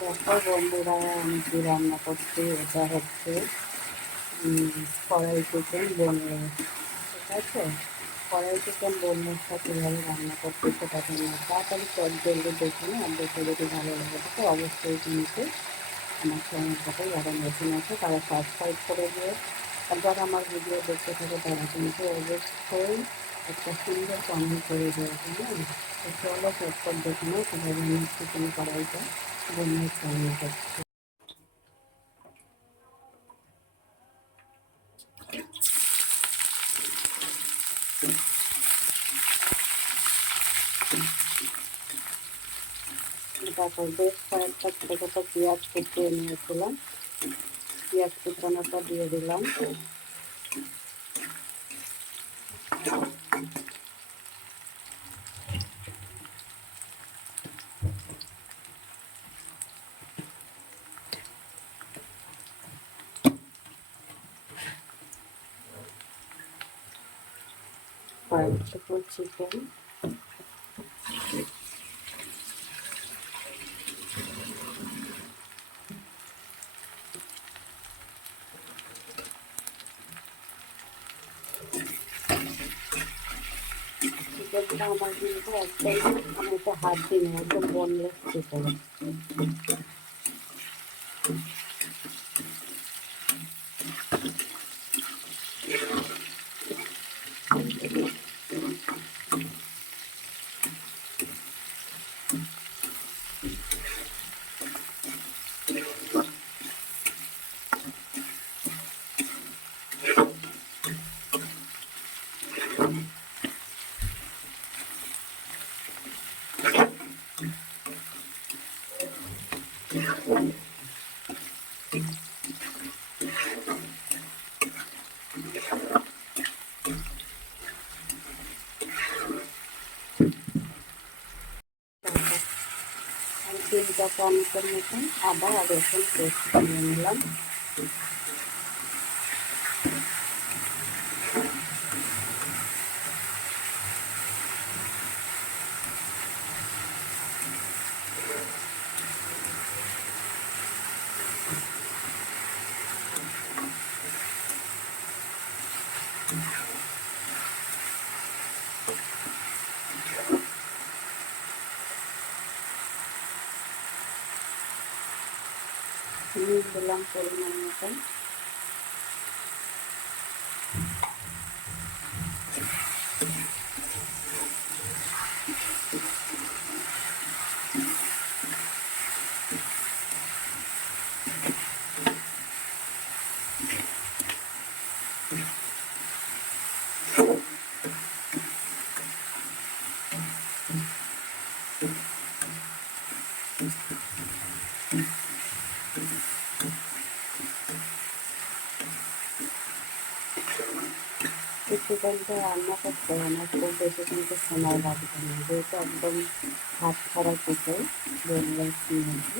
দেখো বন্ধুরা, আমি কি রান্না করছি। এটা হচ্ছে কড়াই চিকেন বোনলেস। ঠিক আছে, কড়াই চিকেন বোনলেসটা কীভাবে রান্না করছি সেটা তোমরা তাড়াতাড়ি চট জলদি দেখে নিই। আর দেখে যদি ভালো লেগে থাকে অবশ্যই কিন্তু আমার চ্যানেলটাতে যারা নতুন আছে তারা সাবস্ক্রাইব করে দিয়ে, আর যারা আমার ভিডিও দেখতে থাকে তারা কিন্তু অবশ্যই একটা সুন্দর কমেন্ট করে দেওয়া। হ্যাঁ, তো চলো চটপট দেখে নাও কীভাবে আমি চিকেন কড়াইটা বোনলেস রান্না করছি। তারপর বেশ কয়েকটা ছোটো ছোটো পেঁয়াজ কুচিয়ে নিয়েছিলাম, পেঁয়াজ কুচানোটা দিয়ে দিলাম। কয়েক টুকরো চিকেন, চিকেনটা আমার কিন্তু একদম মানে এটা হাত দিন একদম বোনলেস চিকেন। আমি 3 চামচের মতন আদা আর রসুন পেস্ট নিয়ে নিলাম। দিলাম পরিমাণ মতন। এই চিকেনটা রান্না করতে আমার খুব বেশি কিন্তু সময় লাগবে না, যেহেতু একদম হাত ছাড়া চিকেন বোনলেস নিয়েছি।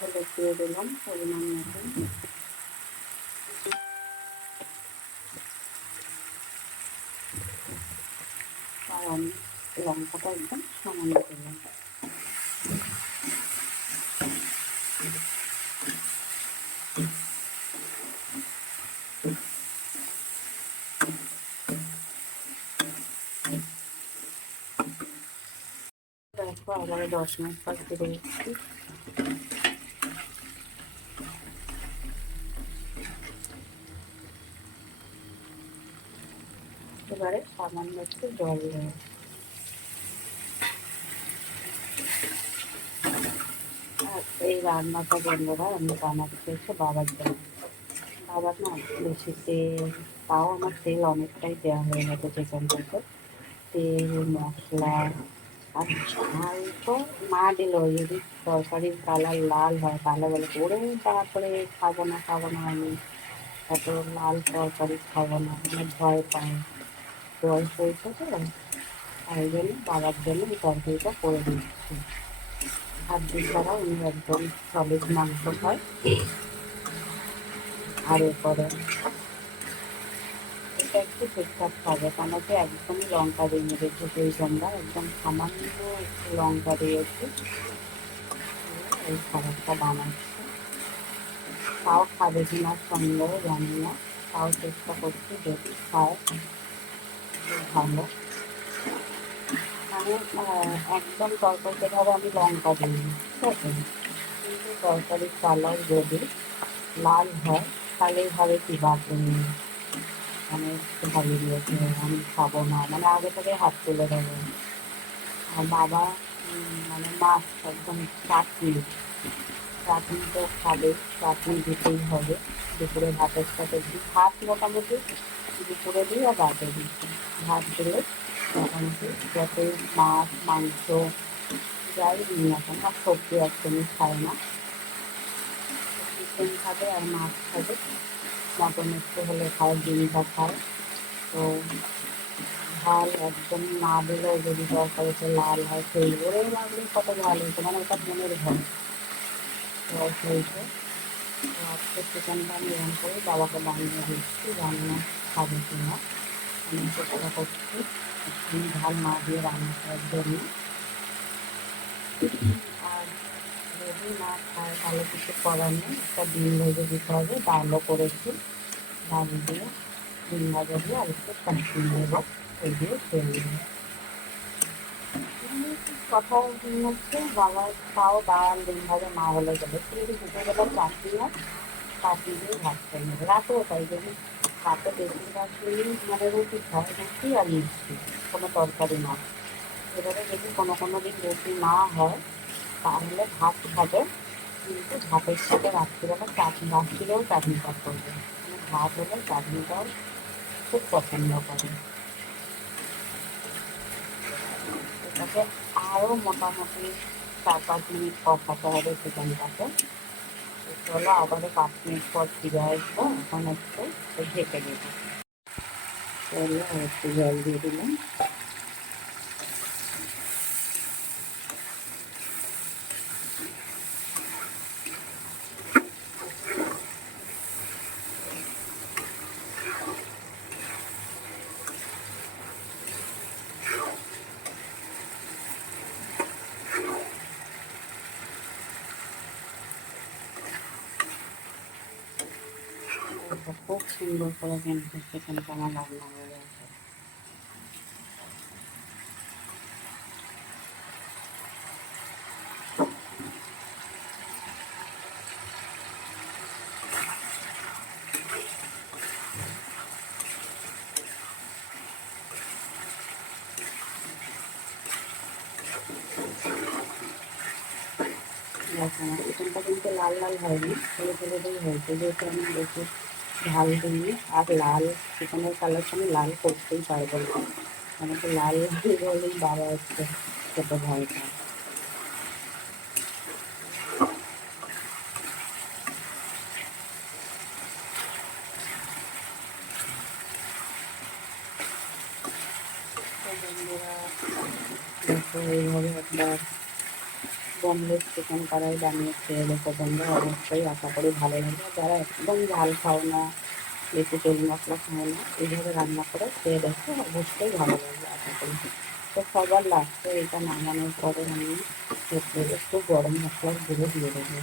হলুদ দিয়ে দিলাম পরিমাণ মতন, আর আমি লঙ্কাটা একদম সামান্য দিলাম। দেখো আবার 10 মিনিট পর ফিরে এসেছি। এবারে সামান্য একটু জল দেবো। আর এই রান্নাটা বন্ধুরা আমি বানাতে চেয়েছি বাবার জন্য। বাবার না বেশি তেল, তাও আমার তেল অনেকটাই দেওয়া হয়ে গেছে চিকেনটাতে। তেল, মশলা আর ঝাল তো না দিলেও যদি তরকারির কালার লাল হয় তাহলে বলে ওরে তারপরে খাবো না আমি এত লাল তরকারি খাবো না, মানে ভয় পায়। বয়স হয়েছে তো, তাই জন্য বাবার জন্য এই তরকারিটা করে দিচ্ছি। হাড্ডি ছাড়া উনি একদম সলিড মাংস খায়। আর এরপরে এটা একটু ঠিকঠাক খাবে, কেন কি একদমই লঙ্কা দিয়ে রেখেছি, তোমরা একদম সামান্য একটু লঙ্কা দিয়েছি, এই খাবারটা বানাচ্ছি। তাও খাবে কিনা সন্দেহ জানি না, তাও চেষ্টা করছি যদি খায় ভালো। মানে একদম তরকারিতে ধরো আমি লঙ্কা দিই, ঠিক আছে, কিন্তু তরকারির কালার যদি লাল হয় তাহলে ভাবে কি বাপরে, মানে একটু ভাবিয়ে দিয়েছে আমি খাবো না, মানে আগে থেকে হাত তুলে দেবো। আর বাবা মানে মাছ একদম চাটনি, চাটনি তো খাবে, চাটনি দিতেই হবে। দুপুরে ভাতের সাথে দিই ভাত, মোটামুটি দুপুরে দিই আর রাতে দিই। ভাত দিলে মোটামুটি যতই মাছ মাংস যাই দিই না কেন, আর সবজি একদমই খায় না, চিকেন খাবে আর মাছ খাবে, মটন একটু হলে খায়, ডিমটা খায়। তো ঝাল একদম না দিলেও যদি তরকারিতে লাল হয় সেই ওরে লাগলে কত ঝাল হয়েছে, মানে ওটা মনের ভয় বয়স হয়েছে। তো আজকে চিকেনটা আমি এরকম করে বাবাকে বানিয়ে দিচ্ছি, জানি না খাবে কিনা, আমি চেষ্টা করছি একটু ঝাল না দিয়ে রান্না করার জন্য। আর যদি না খায় তাহলে কিছু করার নেই, একটা ডিম ভেজে দিতে হবে, ডালও করেছি, ডাল দিয়ে ডিম ভাজা দিয়ে আর একটু সবজি দেবো, ওই দিয়ে খেয়ে নেবো। কথা হচ্ছে বাবার তাও ডাল ডিম ভাজা না হলে গেলে কিন্তু দুপুরবেলা চাটনি আর চাটনি দিয়ে ভাত খেয়ে নেবে, রাতেও তাই। যদি রাতে বেশিরভাগ দিনই মানে রুটি খায়, রুটি আর মিষ্টি, কোনো তরকারি না। এবারে যদি কোনো কোনো দিন রুটি না হয় তাহলে ভাত খাবে, কিন্তু ভাতের সাথে রাত্রিবেলা চাটনি, রাত্রিরেও চাটনিটা করবে, মানে ভাত হলে চাটনিটাও খুব পছন্দ করে। এটাকে আরও মোটামুটি 4-5 মিনিট কষাতে হবে চিকেনটাকে। চলো আবারও 5 মিনিট পর ফিরে আসবো, এখন একটু ঢেকে দেবো। চলো আর একটু জল দিয়ে দিলাম। খুব সুন্দর করে কিন্তু চিকেনটা আমার রান্না হয়ে গেছে। দেখো আমার চিকেনটা কিন্তু লাল লাল হয়নি, ফেলে ফেলে দিয়ে হয়েছে, যেহেতু আমি বেশি ঝাল দিই। আর লাল চিকেনের কালারটা আমি লাল করতেই পারবো না, আমাকে লাল বলেই বাবা হচ্ছে খেতে ভয় পায়। তো বন্ধুরা দেখো এইভাবে একবার বোনলেস চিকেন কড়াই বানিয়ে খেয়ে দেখো বন্ধুরা, অবশ্যই আশা করি ভালো লাগবে। যারা একদম ঝাল খাও না, বেশি তেল মশলা খাও না, এইভাবে রান্না করে খেয়ে দেখো, অবশ্যই ভালো লাগবে আশা করি। তো সবার লাস্টে এটা নামানোর পরে আমি একটু গরম মশলার গুঁড়ো দিয়ে দেবো।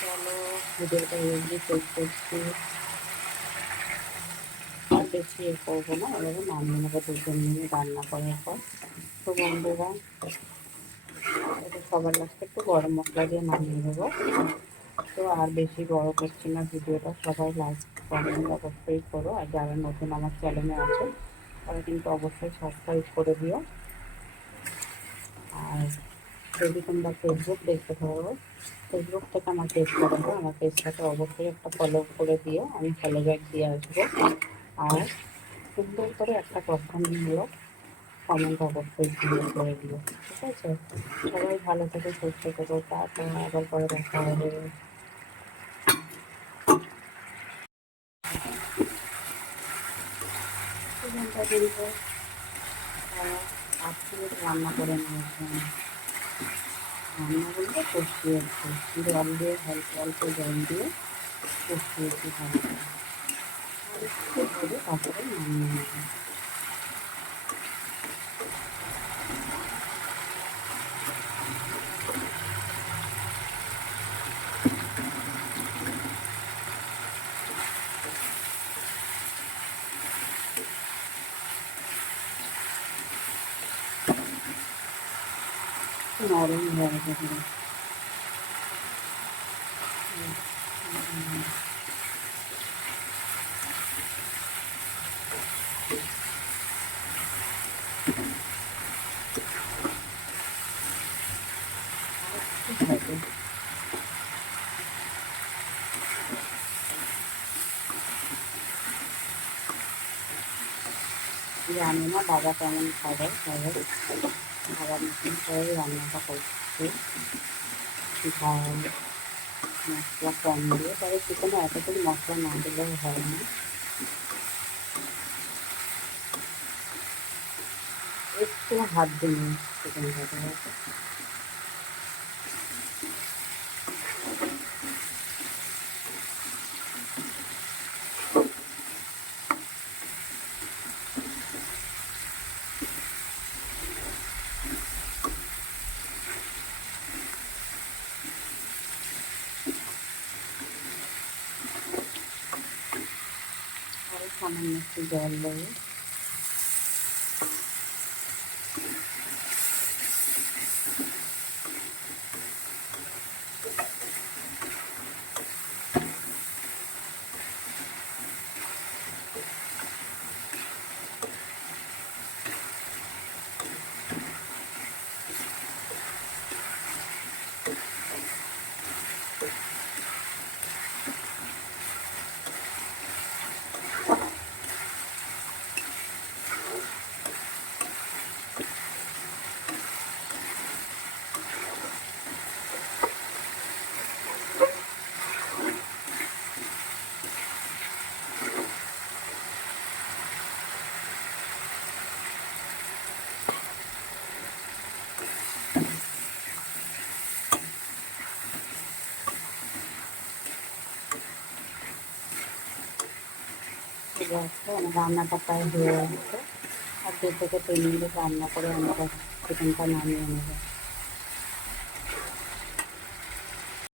চলো ভিডিওটা এগিয়ে শেষ করছি, আর বেশি এ করবো না, এভাবে নামিয়ে নেবো 2 মিনিট রান্না করার পর। তো বন্ধুরা এটা সবার লাস্টে একটু গরম মশলা দিয়ে নামিয়ে দেবো। তো আর বেশি বড় করছি না ভিডিওটা, সবাই লাইক কমেন্ট অবশ্যই করো, আর যারা নতুন আমার চ্যানেলে আছে তারা কিন্তু অবশ্যই সাবস্ক্রাইব করে দিও। আর যদি তোমরা ফেসবুক দেখতে পারো, ফেসবুক থেকে আমার পেজ করে দাও, আমার পেজটাকে অবশ্যই একটা ফলো করে দিও, আমি ফলো ব্যাক দিয়ে আসবো। আর সুন্দর করে একটা গঠনমূলক কমেন্ট অবশ্যই করে দিও, ঠিক আছে? সবাই ভালো থেকে সুস্থ থেকো, টাটা, আবার পরে দেখা হবে। ঘন্টা কিন্তু 8 মিনিট রান্না করে নিয়েছিলাম। রান্না বলতে কষিয়েছি, জল দিয়ে অল্প জল দিয়ে কষিয়েছি ভালো করে। আর একটু ধরে তারপরে নামিয়ে নেব। নরম হয়ে গেছে। জানি না বাবা কেমন খাবে, সবাই বাবার মতন করে রান্নাটা করছে। ঝাল মশলা কম দিয়ে, তবে চিকেনে এতটুকু মশলা না দিলেও হয় না। একটু হাত দিয়ে চিকেনটাতে হয়তো আর সামান্য একটু জল দেবো। রান্নাটা প্রায় হয়ে আসছে। আর 2 থেকে 3 মিনিট রান্না করে আমরা চিকেনটা নামিয়ে নেব।